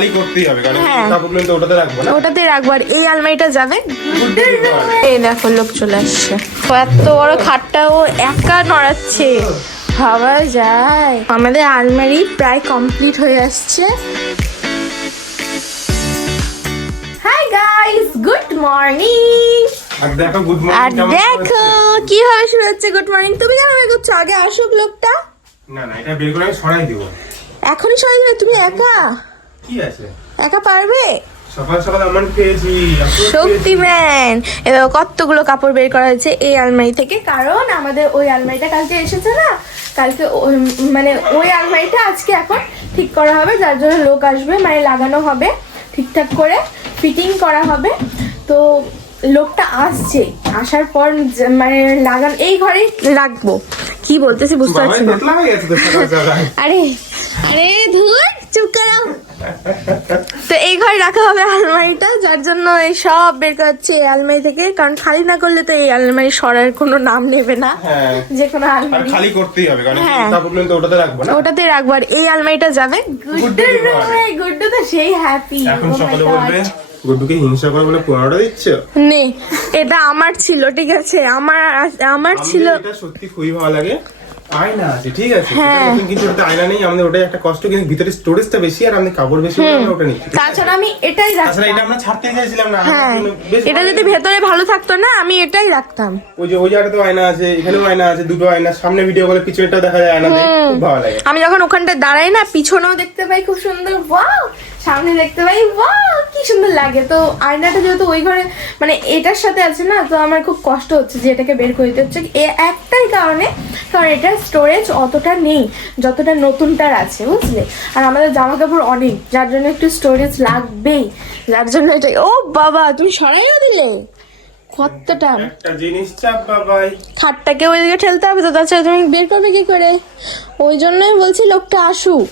খালি করতেই হবে কারণ কাপড়গুলো তো ওটাতে রাখবো না, ওটাতে রাখবো। আর এই আলমারিটা যাবে, এই দেখো লোক চলে আসছে। এত বড় খাটটাও একা নড়াচ্ছে, ভাবা যায়। আমাদের আলমারি প্রায় কমপ্লিট হয়ে আসছে। Hi guys, good morning. আর দেখো গুড আর মর্নিং দেখো কিভাবে শুরু হচ্ছে গুড মর্নিং। তুমি জানো না করছো, আগে আসুক লোকটা। না না, এটা বের করে আমি সরাই দিব। এখনই সরাই দেবে? তুমি একা কি আছে, একা পারবে? সকাল সকাল আমার পেয়েছি শক্তিম্যান। এবার কতগুলো কাপড় বের করা হয়েছে এই আলমারি থেকে, কারণ আমাদের ওই আলমারিটা কালকে এসেছে না, কালকে মানে ওই আলমারিটা আজকে এখন ঠিক করা হবে, যার জন্য লোক আসবে, মানে লাগানো হবে, ঠিকঠাক করে ফিটিং করা হবে। তো লোকটা আসছে, আসার পর মানে লাগান এই ঘরেই রাখবো। কি বলতেছি বুঝতে পারছি না। আরে আরে ধুর, চুপ করো। তো এই ঘরে রাখা হবে আলমারিটা, যার জন্য এই সব বের করছে আলমারি থেকে, কারণ খালি না করলে তো এই আলমারি সরার কোনো নাম নেবে না। যে কোনো আলমারি খালি করতেই হবে কারণ কাপড়গুলো তো ওটাতে রাখবো না, ওটাতে রাখবো। আর এই আলমারিটা যাবে গুড্ডুর রুমে। গুড্ডু তো সেই হ্যাপি। এখন সকালে বলবে গুড্ডুকে হিংসা করে বলে 15টা দিচ্ছ। নে, এটা আমার ছিল, ঠিক আছে, আমার ছিল। এটা সত্যি খুবই ভালো লাগে। আয়না আছে, ঠিক আছে, নতুন কিছু ওটা আয়না নেই আমাদের, ওটাই একটা কষ্ট, কিন্তু ভিতরে স্টোরেজটা বেশি আর আমাদের কাপড় বেশি, ওটা নিচ্ছি। তাছাড়া আমি এটাই রাখতাম। এটা আমরা ছাড়তে চাইছিলাম না। এটা যদি ভেতরে ভালো থাকতো না, আমি এটাই রাখতাম। ওই যে ওই জায়গাতেও আয়না আছে, এখানেও আয়না আছে, দুটো আয়না, সামনে ভিডিও করে পিছনেটাও দেখা যায় আয়না, খুব ভালো লাগে। আমি যখন ওখানটা দাঁড়াই না, পিছনেও দেখতে পাই খুব সুন্দর, ওয়াও, সামনে দেখতে পাই, ওয়াও, কি সুন্দর লাগে। তো আয়নাটা যেহেতু ওই ঘরে মানে এটার সাথে আছে না, তো আমার খুব কষ্ট হচ্ছে যে এটাকে বের করে দিতে হচ্ছে, একটাই কারণে, কারণ এটার স্টোরেজ অতটা নেই যতটা নতুনটার আছে, বুঝলে। আর আমাদের জামা কাপড় অনেক, যার জন্য একটু স্টোরেজ লাগবেই, যার জন্য এটাই। ও বাবা, তুমি সরাইও দিলে কতটা একটা জিনিস চাপ বাবাই, খাটটাকে ওইদিকে ঠেলতে হবে তো, তাছাড়া তুমি বের করবে কি করে? ওই জন্যই বলছি লোকটা আসুক,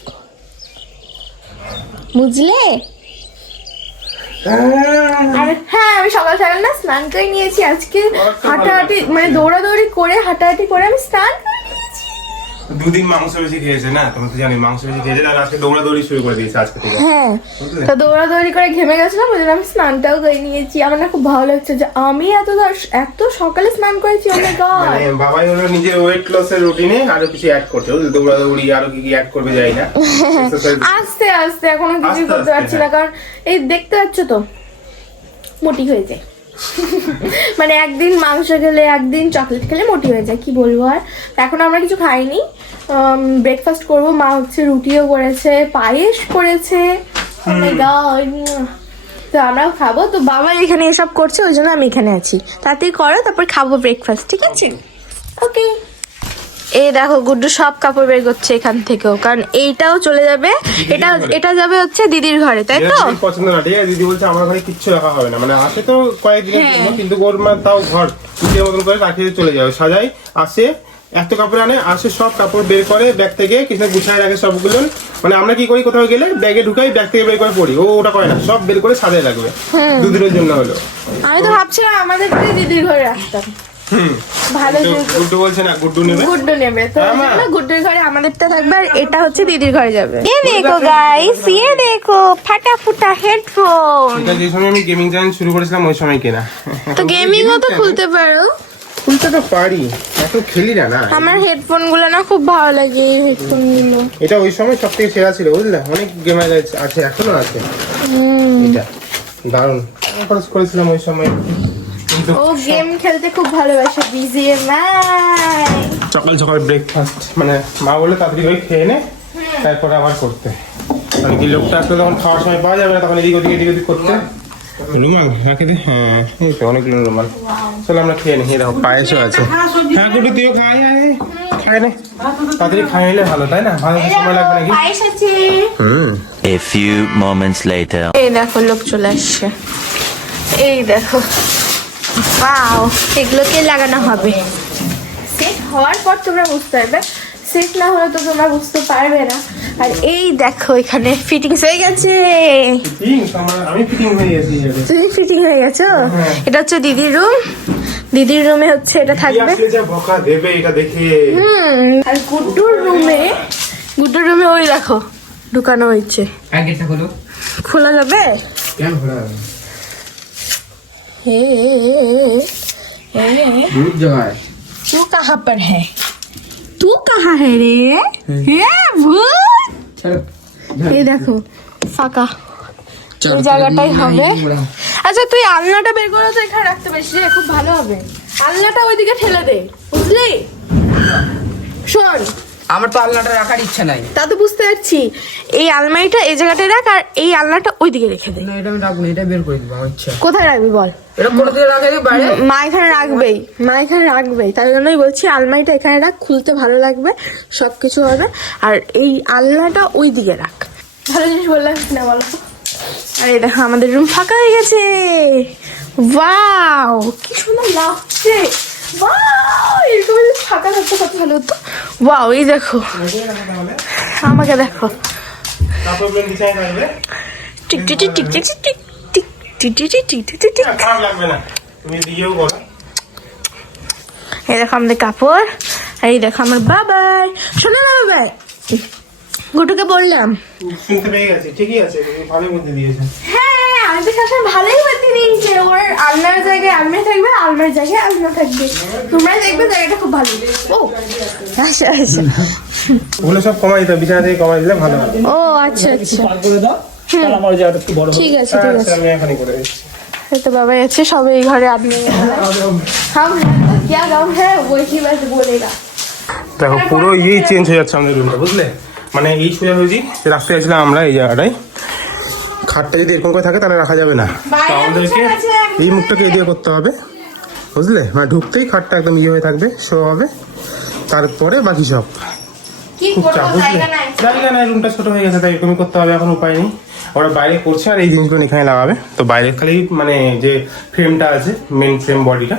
বুঝলে। আর হ্যাঁ, আমি সকাল সকাল না স্নান করে নিয়েছি আজকে, হাঁটাহাঁটি মানে দৌড়াদৌড়ি করে হাঁটাহাঁটি করে আমি স্নান করে নিয়েছি। দুদিন মাংস বেশি খেয়েছে না, তুমি তো জানি মাংস বেশি খেয়েছে, আর আজকে দৌড়াদৌড়ি শুরু করে দিয়েছে আজকে থেকে। হ্যাঁ, তো দৌড়াদৌড়ি করে ঘেমে গেছিলাম, ওই জন্য আমি স্নানটাও করে নিয়েছি। আমার না খুব ভালো লাগছে যে আমি এত সকালে স্নান করেছি। ও মাই গড, মানে বাবাই হলো নিজের ওয়েট লসের রুটিনে আরো কিছু অ্যাড করছে, দৌড়াদৌড়ি আরো কি কি অ্যাড করবে যাই না। আস্তে আস্তে এখনো কিছু করতে পারছি না, কারণ এই দেখতে পাচ্ছ তো মোটি হয়ে যায়। মানে একদিন মাংস খেলে, একদিন চকলেট খেলে মোটি হয়ে যায়, কি বলবো। আর এখন আমরা কিছু খাইনি, ব্রেকফাস্ট করবো। মা হচ্ছে রুটিও করেছে, পায়েস করেছে, তো আমরাও খাবো। তো বাবা এখানে এসব করছে, ওই জন্য আমি এখানে আছি। তাড়াতাড়ি করো, তারপর খাবো ব্রেকফাস্ট, ঠিক আছে? ওকে। এই দেখো গুড্ডু সব কাপড় বের করছে এখান থেকেও, কারণ এইটাও চলে যাবে, এটা যাবে হচ্ছে দিদির ঘরে, তাই তো? পছন্দ না, ঠিক আছে। দিদি বলছে আমার ঘরে কিচ্ছু রাখা হবে না, মানে আসে তো কয়েকদিনের জন্য, কিন্তু ওর মা তাও ঘর নিজের মতন করে রাখিয়ে চলে যাবে, সাজাই আসে, এত কাপড় আনে, আসে সব কাপড় বের করে ব্যাগ থেকে কিছু গুছায় রাখে সবগুলো। মানে আমরা কি করি, কোথাও গেলে ব্যাগে ঢুকাই, ব্যাগ থেকে বের করে পড়ি, ও ওটা করে না, সব বের করে সাজায় রাখবে দুদিনের জন্য হলো। আমি তো ভাবছিলাম আমাদের দিদির ঘরে রাখতাম। ভালো, গুড্ডু বলছে না গুড্ডু নেবে, তো গুড্ডুর ঘরে আমাদেরটা থাকবে, আর এটা হচ্ছে দিদির ঘরে যাবে। এই দেখো গাইস, এই দেখো ফাটা ফুটা হেডফোন। এটা যে সময় আমি গেমিং চ্যানেল শুরু করেছিলাম ওই সময় কেনা। তো গেমিংও তো খুলতে পারো। খুলতে তো পারি, এত খেলি না। না, আমার হেডফোন গুলো না খুব ভালো লাগে, হেডফোন গুলো। এটা ওই সময় সবথেকে সেরা ছিল, বুঝলে। অনেক গেমার আছে, এখনো আছে। এটা দারুণ খরচ করেছিলাম ওই সময়। ও গেম খেলতে খুব ভালোবাসে, BGMI। সকাল সকাল ব্রেকফাস্ট মানে মা বলে তাড়াতাড়ি করে খেয়ে নে, তারপরে আবার করতে, কারণ কি লোকটা আসলে তখন খাওয়ার সময় পাওয়া যাবে না, তখন এদিক ওদিক করতে। রুমাল রাখে দে, হ্যাঁ এই তো অনেকগুলো রুমাল। চলো আমরা খেয়ে নিই। দেখো পায়েসও আছে। হ্যাঁ গুড্ডু তুইও খাই, খাই নে, তাড়াতাড়ি খাই নিলে ভালো, তাই না? ভালো সময় লাগবে নাকি? পায়েস আছে। A few moments later. এই দেখো লোক চলে আসছে, এই দেখো, ওয়াও, এগুলোকে লাগানো হবে। সেট হওয়ার পর তোমরা বুঝতে পারবে, সেট না হলে তো তোমরা বুঝতে পারবে না। আর এই দেখো এখানে ফিটিংস হয়ে গেছে। আমি ফিটিং হয়ে গেছি। তুমি ফিটিং হয়ে গেছো? এটা হচ্ছে দিদির রুম, দিদির রুমে হচ্ছে এটা থাকবে। বকা দেবে এটা দেখে। আর গুড্ডুর রুমে ওই দেখো ঢুকানো হয়েছে। গেটটা খোলো। খোলা যাবে? কেন খোলা যাবে? हे दूर जगह है। तू कहाँ पर है? तू कहाँ है रे? हे भूत! এই দেখো ফাঁকা এই জায়গাটাই হবে। আচ্ছা তুই আলনাটা বের করে তো এখানে রাখতে পারিস রে, খুব ভালো হবে। আলনাটা ওইদিকে ঠেলে দে, বুঝলি? শোন, আমার তো আলনাটা রাখার ইচ্ছা নাই। তা তো বুঝতে পারছি। এই আলমারিটা এই জায়গাটায় রাখ আর এই আলনাটা ওইদিকে রেখে দে। না এটা আমি রাখবো না, এটা বের করে দিব আমার ইচ্ছা। কোথায় রাখবি বল? এটা কোন দিকে রাখে রে বাইরে? মা এখানে রাখবেই, মা এখানে রাখবেই, তার জন্যই বলছি আলমারিটা এখানে রাখ, খুলতে ভালো লাগবে, সবকিছু হবে। আর এই আলনাটা ওই দিকে রাখ। ভালো জিনিস বললাম না বলো? আর এই দেখো আমাদের রুম ফাঁকা হয়ে গেছে। ওয়াও কি সুন্দর লাগছে। ওয়াও এরকম যদি ফাঁকা থাকতে কত ভালো হতো। ওয়াও এই দেখো আমাকে দেখো প্রবলেম ডিজাইন আসবে। Tick tick tick tick tick tick tick tick tick tick tick tick tick. খারাপ লাগবে না, তুমি দিয়েও বলো। এই দেখো আমাদের কাপড়, আর এই দেখো আমার বাবাই। শোনো না বাবাই, গুটুকে বললাম শুনতে পেয়ে গেছি, ঠিকই আছে, ভালো বুদ্ধি দিয়েছে। হ্যাঁ আমি তো শাসন ভালোই বুদ্ধি দিয়েছে। ওর আলনার জায়গায় আলমারি থাকবে, আলমারির জায়গায় আলনা থাকবে, তোমরা দেখবে জায়গাটা খুব ভালো। ও আচ্ছা আচ্ছা, ওগুলো সব কমাই দিতে, বিছানা থেকে কমাই দিলে ভালো হবে। ও আচ্ছা আচ্ছা করে দাও তাহলে আমার জায়গাটা একটু বড় ঠিক আছে ঠিক আচ্ছা আছে। আমি এখনই করে দিচ্ছি। এই তো বাবাই আছে, সবাই এই ঘরে আপনি हम क्या गाँव है वही बस बोलेगा। দেখো পুরো ইয়েই চেঞ্জ হয়ে যাচ্ছে আমাদের রুমটা, বুঝলে? মানে এই সোজাসুজি যে রাস্তায় আসলাম আমরা এই জায়গাটায়, খাটটা যদি এরকম করে থাকে তাহলে রাখা যাবে না, তো আমাদেরকে এই মুখটাকে এদিকে করতে হবে, বুঝলে? মানে ঢুকতেই খাটটা একদম ইয়ে হয়ে থাকবে, শো হবে, তারপরে বাকি সব কি খুব চাপ, করবো, বুঝলে? জায়গা নাই। জায়গা নাই, রুমটা ছোট হয়ে গেছে, তাই এরকমই করতে হবে, এখন উপায় নেই। ওরা বাইরে করছে আর এই জিনিসগুলো এখানে লাগাবে, তো বাইরে খালি মানে যে ফ্রেমটা আছে, মেন ফ্রেম বডিটা,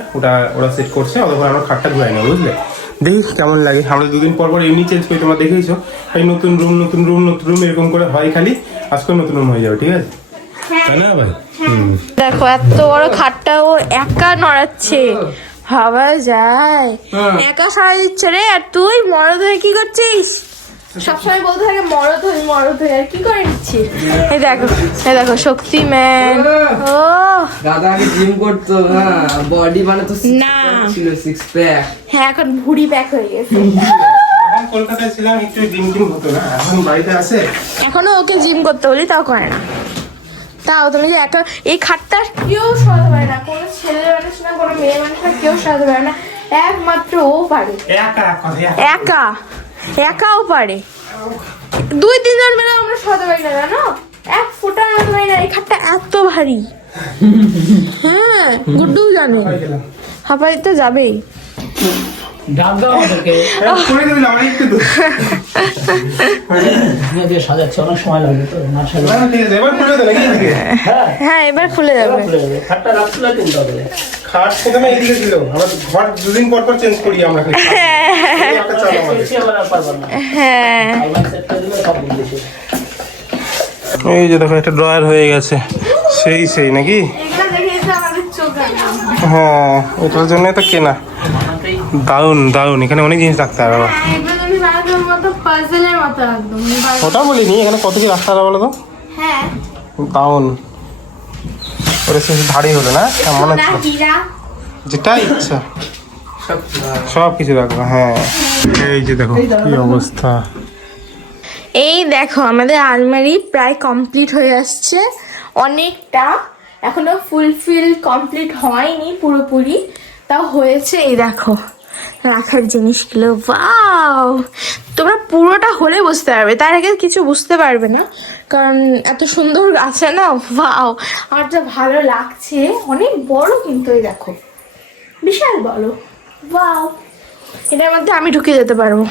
ওরা সেট করছে, অতক্ষণ আমরা খাটটা ধুয়ে নেবো, বুঝলে? দেখি কেমন লাগে। আমরা দুদিন পর পর এমনি চেঞ্জ করি, তোমরা দেখেইছো, এই নতুন রুম নতুন রুম নতুন রুম এরকম করে হয়, খালি আজকে নতুন রুম হয়ে যাবে, ঠিক আছে? তাই না ভাই? দেখো এত বড় খাটটা ও একা নড়াচ্ছে, ভাবা যায়? একা সারা দিচ্ছে রে। আর তুই মরদ হয়ে কি করছিস? সবসময় বলতে থাকে মরদ হই মরদ হই, আর কি করে নিচ্ছিস? এই দেখো শক্তিম্যান। ও দাদা আগে জিম করতো, হ্যাঁ বডি বানাতো, না। ছিল 6 প্যাক। হ্যাঁ এখন ভুড়ি প্যাক হয়ে গেছে। এখন কলকাতায় ছিলাম, একটু ডিম টিম হতো না, এখন বাড়িতে আছে। এখনো ওকে জিম করতে বলি তাও করে না। তাও তুমি যে এত এই খাটটা কেউ সরাতে পারে না, কোনো ছেলে মানুষ না কোনো মেয়ে মানুষ না, কেউ সরাতে পারে না, একমাত্র ও পারে। একা একাও পারে। 2-3 জন মিলে আমরা সরাতে পারি না, জানো? এক ফোঁটা নাড়াতে পারি না, এই খাটটা এত ভারী। হ্যাঁ গুড্ডু জানে, হাঁপাই তো যাবেই। ডাক দাও আমাদেরকে দিয়ে সাজাচ্ছে, অনেক সময় লাগবে তো না সাজাতে। হ্যাঁ এবার খুলে যাবে। খাটটা রাখছিল কিনতে হবে। খাট প্রথমে এইদিকে ছিল, আমরা ঘর দুদিন পর পর চেঞ্জ করি আমরা খালি। এই একটা চাল আমাদের। বেশি আবার আর পারবো না। হ্যাঁ আলমারি সেট করে দিলে সব বুঝেছি। এই যে দেখো একটা ড্রয়ার হয়ে গেছে, সেই নাকি? এগুলো দেখিয়েছে আমাদের চোখ। হ্যাঁ এটার জন্য তো কেনা। দারুন, এখানে অনেক জিনিস রাখতে হবে। এগুলো যদি বানানোর মতো পাজলের মতো একদম। ওটা বলিনি, এখানে কত কি রাখতে হবে বলো তো? হ্যাঁ দারুন, ওটা শেষ ভারী হলো না, মনে সোনা হচ্ছে হীরা যেটা ইচ্ছা সব কিছু রাখবো। হ্যাঁ এই যে দেখো কি অবস্থা। এই দেখো আমাদের আলমারি প্রায় কমপ্লিট হয়ে আসছে, অনেকটা এখনো ফুলফিল কমপ্লিট হয়নি পুরোপুরি, তাও হয়েছে। এই দেখো রাখার জিনিসগুলো, ওয়াও! তোমরা পুরোটা হলে বুঝতে পারবে, তার আগে কিছু বুঝতে পারবে না, কারণ এত সুন্দর আছে না। ওয়াও আমার যা ভালো লাগছে, অনেক বড় কিন্তু, এই দেখো বিশাল বড়। ওয়াও এটার মধ্যে আমি ঢুকে যেতে পারবো।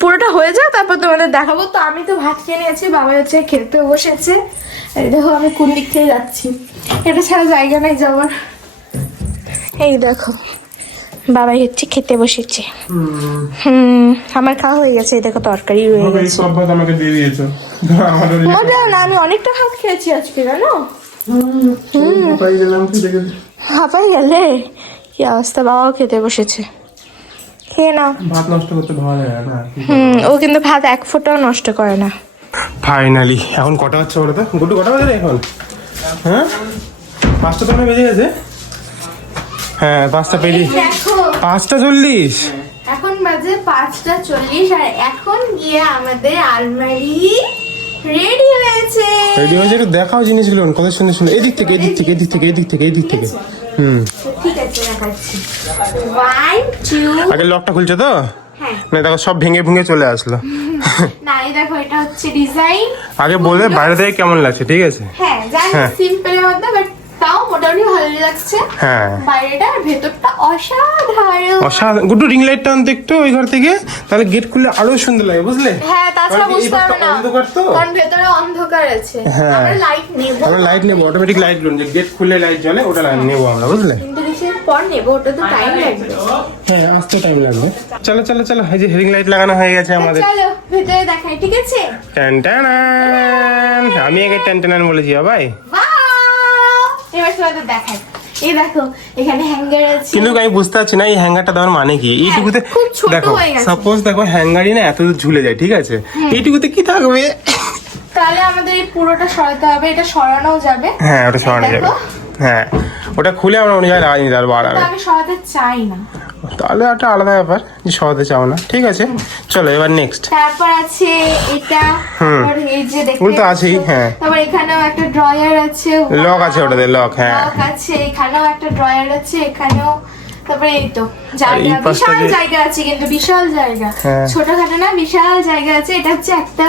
পুরোটা হয়ে যাক তারপর তোমাদের দেখাবো। তো আমি তো ভাত খেয়ে নিয়েছি, বাবা হচ্ছে খেতে বসেছে। এই দেখো আমি কোন দিক থেকে যাচ্ছি, এটা ছাড়া জায়গা নেই যাওয়ার। এই দেখো বাবাই হচ্ছে খেতে বসেছে। আমার খাওয়া হয়ে গেছে। এই দেখো তরকারি রয়ে গেছে। সব ভাত আমাকে দিয়ে দিয়েছো। মজা না, আমি অনেকটা ভাত খেয়েছি আজকে, জানো? হাঁপাই গেলে কি অবস্থা। বাবাও খেতে বসেছে, খেয়ে নাও। ভাত নষ্ট করতে ভালো লাগে না। ও কিন্তু ভাত এক ফোঁটাও নষ্ট করে না। ফাইনালি এখন কটা হচ্ছে বলো তো? গুড্ডু কটা বাজে রে এখন? হ্যাঁ 5টা তো বেজে গেছে। হ্যাঁ 5টা পেরিয়ে, দেখো 5:40। এখন বাজে 5:40 আর এখন গিয়ে আমাদের আলমারি রেডি হয়েছে। রেডি হয়েছে, একটু দেখাও জিনিসগুলো কত সুন্দর সুন্দর। এদিক থেকে এদিক থেকে এদিক থেকে এদিক থেকে এদিক থেকে। ঠিক আছে দেখাচ্ছি। 1 2 আগে লকটা খুলছো তো? হ্যাঁ না দেখো সব ভেঙে ভেঙে চলে আসলো। না এই দেখো এটা হচ্ছে ডিজাইন। আগে বলে বাইরে থেকে কেমন লাগছে, ঠিক আছে? হ্যাঁ জানি হ্যাঁ। সিম্পলের মধ্যে বাট তাও মোটামুটি ভালো লাগছে। হ্যাঁ বাইরেটা আর ভেতরটা অসাধারণ। অসাধারণ। গুড্ডু রিং লাইটটা আনতে একটু ওই ঘর থেকে, তাহলে গেট খুললে আরো সুন্দর লাগে, বুঝলে? হ্যাঁ তাছাড়া কারণ কি এই বুঝতে পারবে ঘরটা না অন্ধকার তো। কারণ ভেতরে অন্ধকার আছে। হ্যাঁ। আমরা লাইট নেব। আমরা লাইট নেবো, অটোমেটিক লাইট লোন, যে গেট খুললে লাইট জ্বলে ওটা নেবো আমরা, বুঝলে? কিন্তু কিছুদিন পর নেব, ওটা তো টাইম লাগবে। হ্যাঁ আসতে টাইম লাগবে। চলো চলো চলো, এই যে রিং লাইট লাগানো হয়ে গেছে আমাদের। চলো ভেতরে দেখাই, ঠিক আছে? টান টানান। আমি আগে টান টানান বলেছি ভাই। Wow! এবার তোমাদের দেখাই। এই দেখো এখানে হ্যাঙ্গার আছে। কিন্তু আমি বুঝতে পারছি না এই হ্যাঙ্গারটা দেওয়ার মানে কি। এইটুকুতে খুব ছোট দেখো, হয়ে গেছে। সাপোজ দেখো হ্যাঙ্গারই না এত দূর ঝুলে যায়, ঠিক আছে? এইটুকুতে কি থাকবে? তাহলে আমাদের এই পুরোটা সরাতে হবে, এটা সরানোও যাবে। হ্যাঁ ওটা সরানো যাবে। দেখো, হ্যাঁ ওটা খুলে আমরা অন্য জায়গায় লাগাই নিতে পারবো তো আরামে। আমি সরাতে চাই না। তাহলে একটা আলাদা ব্যাপার, যে সরাতে চাও না, ঠিক আছে? চলো এবার নেক্সট। তারপর আছে এটা, তারপর এই যে দেখতে ওগুলো তো আছেই, পাচ্ছো। হ্যাঁ। তারপর এখানেও একটা ড্রয়ার আছে। লক আছে ওটাতে, লক, হ্যাঁ। লক আছে, এখানেও একটা ড্রয়ার আছে, এখানেও। তারপরে এই তো আর এই জায়গা, পাশটা বিশাল যে- জায়গা আছে, কিন্তু বিশাল জায়গা, হ্যাঁ। ছোটখাটো না, বিশাল জায়গা আছে। এটা হচ্ছে একটা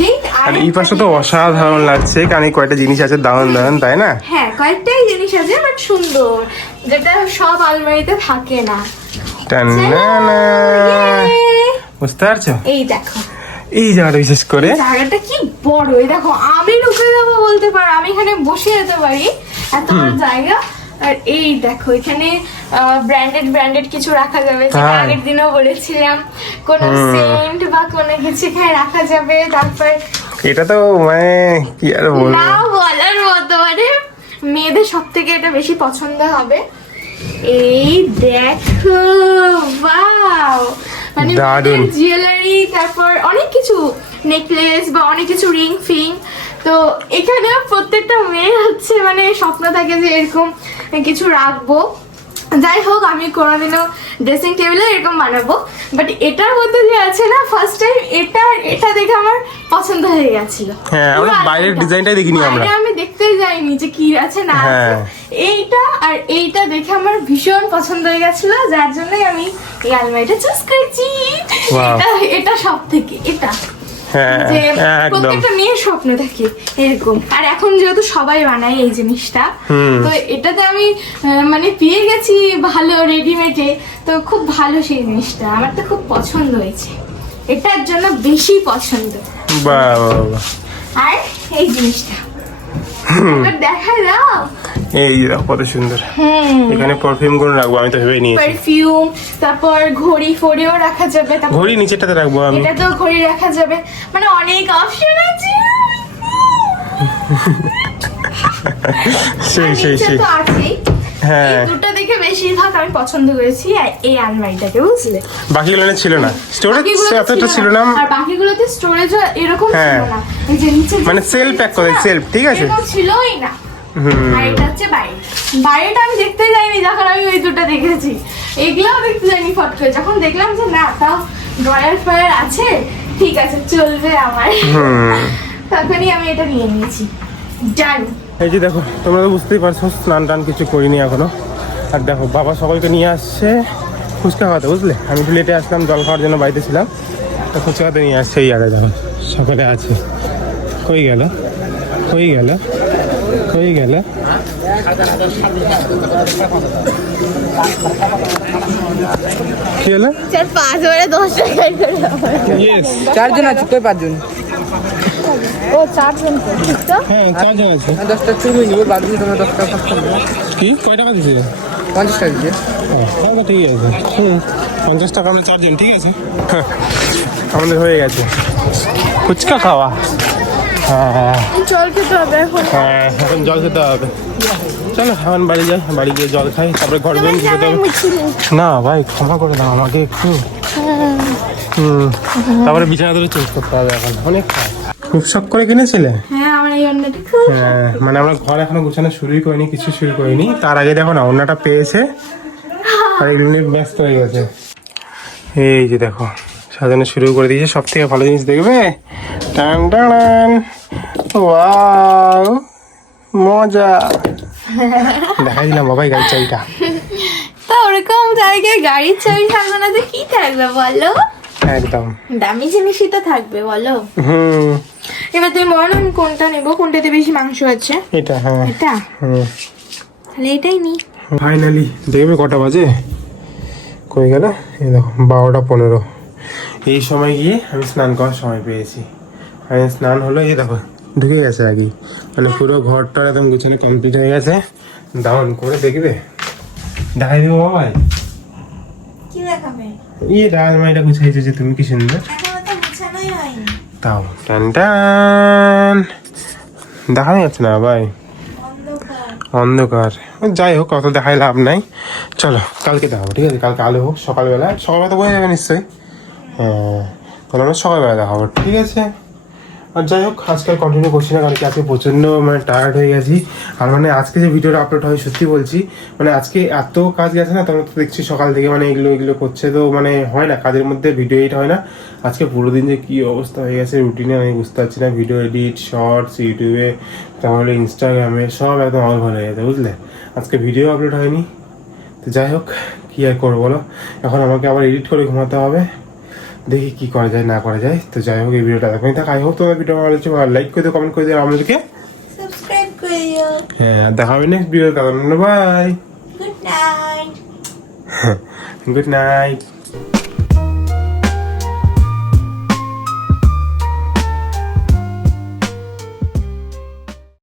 দিক। আর এই পাশটা তো অসাধারণ লাগছে, কারণ এই কয়টা জিনিস আছে দারুণ দারুণ, তাই না? হ্যাঁ কয়েকটাই জিনিস আছে বাট সুন্দর, যেটা সব আলমারিতে থাকে না। টানানা। Yay! বুঝতে পারছো? এই দেখো এই জায়গাটা বিশেষ করে জায়গাটা কি বড়, এই দেখো আমি ঢুকে যাবো বলতে পারো, আমি এখানে বসে যেতে পারি, এত বড় জায়গা। আর এই দেখো এখানে ব্র্যান্ডেড কিছু রাখা যাবে, যেটা তাই? আগের দিনও বলেছিলাম, কোনো সেন্ট বা কোনো কিছু এখানে রাখা যাবে। তারপর এটা তো মানে কি আর বলবো। না বলার মতো, মানে মেয়েদের সব থেকে এটা বেশি পছন্দ হবে। এই দেখো ওয়াও, মানে দারুণ। জুয়েলারি, তারপর অনেক কিছু, নেকলেস বা অনেক কিছু রিং ফিং। তো এখানে প্রত্যেকটা মেয়ে হচ্ছে মানে স্বপ্ন থাকে যে এরকম কিছু রাখবো। যাই হোক, আমি কোনোদিনও ড্রেসিং টেবিলে এরকম বানাবো, বাট এটার মধ্যে যে আছে না, ফার্স্ট টাইম এটা দেখে আমার পছন্দ হয়ে গেছিল। হ্যাঁ, আমরা পুরো বাইরের আলমারিটা। ডিজাইনটাই দেখিনি আমরা। বাইরে আমি দেখতেই যাইনি যে কি আছে না আছে। হ্যাঁ। এইটা আর এইটা দেখে আমার ভীষণ পছন্দ হয়ে গেছিল, যার জন্যই আমি এই আলমারিটা চুজ করেছি। Wow. এটা সব থেকে এটা হ্যাঁ যে একদম। প্রত্যেকটা মেয়ের স্বপ্ন থাকে এরকম। আর এখন যেহেতু সবাই বানায় এই জিনিসটা, তো এটাতে আমি মানে পেয়ে গেছি ভালো রেডিমেডে, তো খুব ভালো সেই জিনিসটা, আমার তো খুব পছন্দ হয়েছে, এটার জন্য বেশি পছন্দ। বাহ বাহ বাহ। আর এই জিনিসটা এবার দেখা দাও। এই দেখো কত সুন্দর। এখানে পারফিউম গুলো রাখবো, আমি তো ভেবে নিয়েছি। পারফিউম, তারপর ঘড়ি ফড়িও রাখা যাবে, তারপর ঘড়ি নিচেটাতে রাখবো আমি। এটা তো ঘড়ি রাখা যাবে, মানে অনেক অপশন আছে। সেই আর সেই নিচে সেই। তো আছেই। হ্যাঁ। এই দুটো দেখে বেশিরভাগ আমি পছন্দ করেছি, আর এই আলমারিটাকে, বুঝলে? বাকিগুলো না ছিল না, স্টোরেজ বাকিগুলোতে এতটা ছিল না। আর বাকিগুলোতে স্টোরেজ এরকম হ্যাঁ। ছিল না, এই যে নিচে যে মানে self pack করে, না, self, ঠিক আছে? এরকম ছিলই না। আর এটা হচ্ছে বাইরে, বাইরেটা আমি দেখতে যাইনি যখন আমি ওই দুটো দেখেছি, এগুলোও দেখতে যাইনি। ফট করে যখন দেখলাম যে না, তাও ড্রয়ার ফয়ার আছে, ঠিক আছে চলবে আমার, তখনই আমি এটা নিয়ে নিয়েছি। ডান। এই যে দেখো, তোমরা তো বুঝতেই পারছো স্নান টান কিছু করিনি এখনো। আর দেখো বাবা সকলকে নিয়ে আসছে ফুচকা খাওয়াতে, বুঝলে? আমি একটু লেটে আসলাম, জল খাওয়ার জন্য বাড়িতে ছিলাম, তো ফুচকা খাওয়াতে নিয়ে আসছে। এই আরে দেখো সকালে আছে, কই গেল কই গেল কই গেল। কি হলো? 4-5 করে 10 টাকা করে আমার। ইয়েস, চারজন আছে, কই পাঁচজন? ও 4 জন তো, ঠিক তো? হ্যাঁ 4 জন আছে। 10টা চুমি নিবো, বাদ দিয়ে তোমরা 10 টাকা খরচ করবে। কি কয় টাকা দিছে? 50 টাকা দিয়ে। তাহলে ঠিক আছে। 50 টাকা আমরা 4 জন, ঠিক আছে। আমাদের হয়ে গেছে ফুচকা খাওয়া। হ্যাঁ জল খেতে হবে এখন। হ্যাঁ, এখন জল খেতে হবে। চলো এখন বাড়ি যাই, বাড়ি গিয়ে জল খাই, তারপরে ঘর বেরিয়ে যেতে হবে। না ভাই ক্ষমা করে দাও আমাকে একটু। তারপরে বিছানা ধরে চেঞ্জ করতে হবে এখন, অনেক কাজ। খুব শখ করে কিনেছিলে? হ্যাঁ আমার এই ওড়নাটা খুব হ্যাঁ, মানে আমরা ঘর এখনো গুছানো শুরুই করিনি, কিছু শুরু করিনি, তার আগে দেখো না ওড়নাটা পেয়েছে আর এগুলো নিয়ে ব্যস্ত হয়ে গেছে। এই যে দেখো সাজানো শুরু করে দিয়েছে। সব থেকে ভালো জিনিস দেখবে, টান টান, ওয়াও মজা। দেখাই দিলাম বাবাই গাড়ির চাবিটা। তা ওরকম জায়গায় গাড়ির চাবি থাকবে না তো কি থাকবে বলো? একদম দামি জিনিসই তো থাকবে বলো। এবার তুমি বলো আমি কোনটা নেবো, কোনটাতে বেশি মাংস আছে? এটা। হ্যাঁ এটা তাহলে এটাই নি। ফাইনালি দেখবে কটা বাজে, কই গেল, এই দেখো 12:15। এই সময় গিয়ে আমি স্নান করার সময় পেয়েছি। আমি স্নান হলো, এই দেখো ঢুকে গেছে আগেই, মানে পুরো ঘরটা একদম গুছানো কমপ্লিট হয়ে গেছে। দাউন করে দেখবে, দেখাই দেবো বাবাই। কি দেখাবে? ইয়ে আলমারিটা গুছাইছো যে তুমি, কি সুন্দর। এখনো তো গুছানোই হয়নি। তাও টান টান, দেখা যাচ্ছে না ভাই, অন্ধকার। যাই হোক অত দেখাই লাভ নাই, চলো কালকে দেখাবো, ঠিক আছে? কালকে আলো হোক, সকালবেলা তো বোঝা যাবে নিশ্চয়ই। হ্যাঁ তাহলে আমরা সকালবেলা দেখাবো, ঠিক আছে? আর যাই হোক আজকে কন্টিনিউ করছি না, কারণ কি আজকে প্রচণ্ড মানে টায়ার্ড হয়ে গেছি। আর মানে আজকে যে ভিডিওটা আপলোড হয় সত্যি বলছি, মানে আজকে এত কাজ গেছে না, তোমরা তো দেখছি সকাল থেকে মানে এগুলো করছে, তো মানে হয় না কাজের মধ্যে ভিডিও এডিট হয় না। আজকে পুরো দিন যে কী অবস্থা হয়ে গেছে রুটিনে আমি বুঝতে পারছি না। ভিডিও এডিট, শর্টস, ইউটিউবে, তাহলে ইনস্টাগ্রামে সব একদম অল হয়ে গেছে, বুঝলে? আজকে ভিডিও আপলোড হয়নি। তো যাই হোক কী আর করবো বলো, এখন আমাকে আবার এডিট করে ঘুমাতে হবে। দেখি কি করা যায় না করা যায়। তো যাই হোক এই ভিডিওটা দেখবেন, আই হোপ তোমার ভিডিও ভালো লাগছে, লাইক করে দিও, কমেন্ট করে দিও আমাদেরকে, সাবস্ক্রাইব করে দিও। হ্যাঁ দেখা হবে next video. Bye, good night. Good night.